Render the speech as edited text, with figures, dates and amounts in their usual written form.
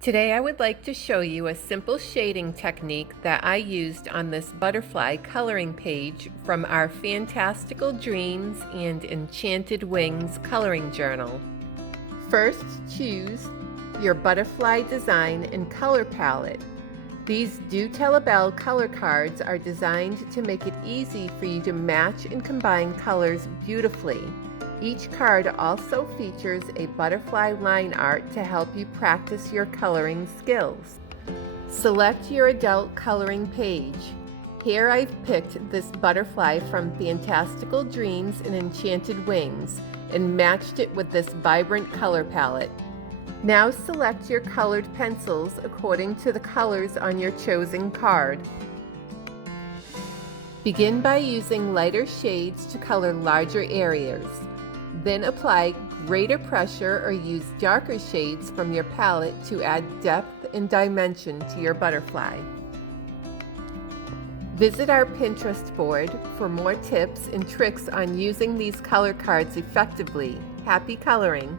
Today I would like to show you a simple shading technique that I used on this butterfly coloring page from our Fantastical Dreams and Enchanted Wings coloring journal. First, choose your butterfly design and color palette. These Do Tell a Belle color cards are designed to make it easy for you to match and combine colors beautifully. Each card also features a butterfly line art to help you practice your coloring skills. Select your adult coloring page. Here I've picked this butterfly from Fantastical Dreams and Enchanted Wings and matched it with this vibrant color palette. Now select your colored pencils according to the colors on your chosen card. Begin by using lighter shades to color larger areas. Then apply greater pressure or use darker shades from your palette to add depth and dimension to your butterfly. Visit our Pinterest board for more tips and tricks on using these color cards effectively. Happy coloring!